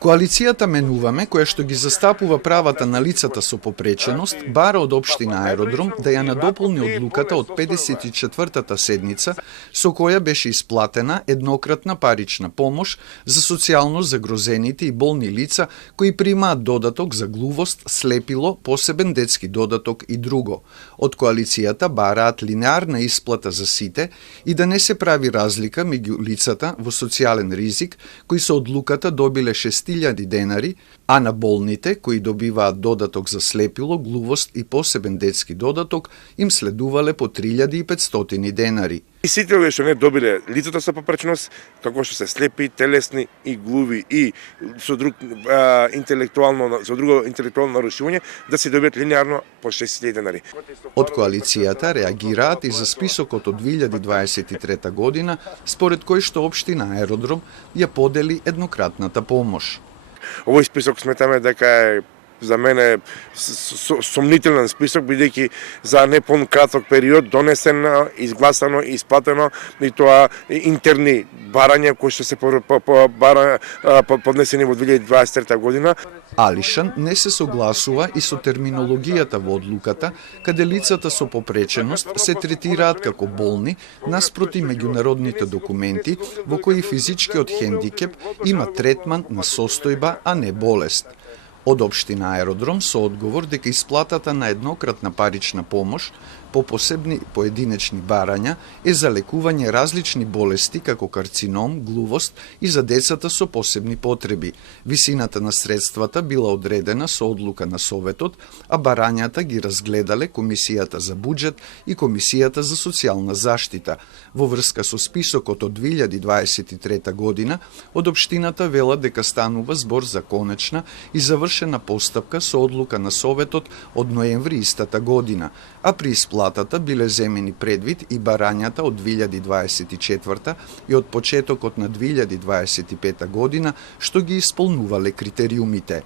Коалицијата Менуваме, која што ги застапува правата на лицата со попреченост, бара од општина Аеродром да ја надополни одлуката од 54-та седница со која беше исплатена еднократна парична помош за социјално загрозените и болни лица кои примаат додаток за глувост, слепило, посебен детски додаток и друго. Од коалицијата бараат линеарна исплата за сите и да не се прави разлика меѓу лицата во социјален ризик кои со одлуката добиле 6.000 денари, а на болните кои добиваат додаток за слепило, глувост и посебен детски додаток им следувале по 3.500 денари. И сите овие што не добиле лицата со попреченост, како што се слепи, телесни и глуви и со друго интелектуално нарушување, да се добиат линеарно по 6.000 денари. Од коалицијата реагираат и за списокот од 2023 година, според кој што општина Аеродром ја подели еднократната помош. Овој список сметаме дека е за мене сомнителен список, бидејќи за непон краток период донесено, изгласано, исплатено и тоа интерни барања кои што се поднесени во 2023 година. Алишан не се согласува и со терминологијата во одлуката, каде лицата со попреченост се третираат како болни наспроти меѓународните документи во кои физичкиот хендикеп има третман на состојба, а не болест. Од општина Аеродром со одговор дека исплатата на еднократна парична помош по посебни поединечни барања е за лекување различни болести како карцином, глувост и за децата со посебни потреби. Висината на средствата била одредена со одлука на Советот, а барањата ги разгледале Комисијата за буџет и Комисијата за социјална заштита. Во врска со списокот од 2023 година, од општината велат дека станува збор за конечна и завршена постапка со одлука на Советот од ноември истата година, а при исплатата биле земени предвид и барањата од 2024 и од почетокот на 2025 година што ги исполнувале критериумите.